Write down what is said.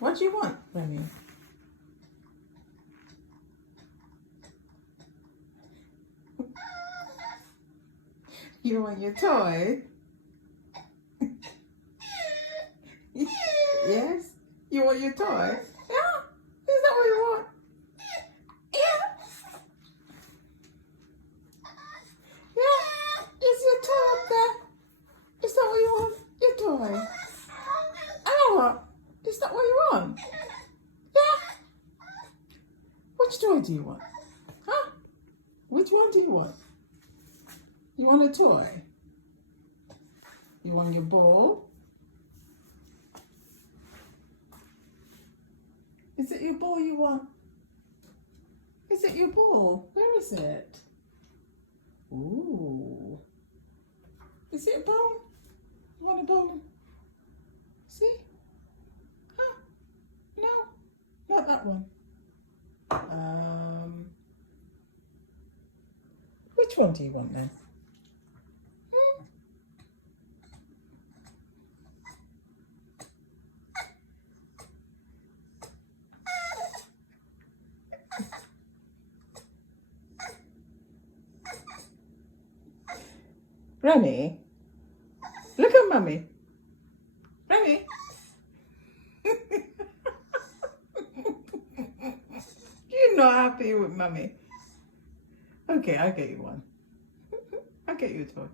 What do you want, Remy? You want your toy? Yes? You want your toy? Yeah? Is that what you want? Yeah? Yeah? Is your toy up there? Is that what you want? Your toy? Oh, is that what you want? Yeah? Which toy do you want? Huh? Which one do you want? You want a toy? You want your ball? Is it your ball you want? Is it your ball? Where is it? Ooh. Is it a bone? You want a bone? See? Huh? No, not that one. Which one do you want then? Hmm? Remy, look at Mummy. Remy. You're not happy with Mummy. Okay, I'll get you one. I'll get you a toy.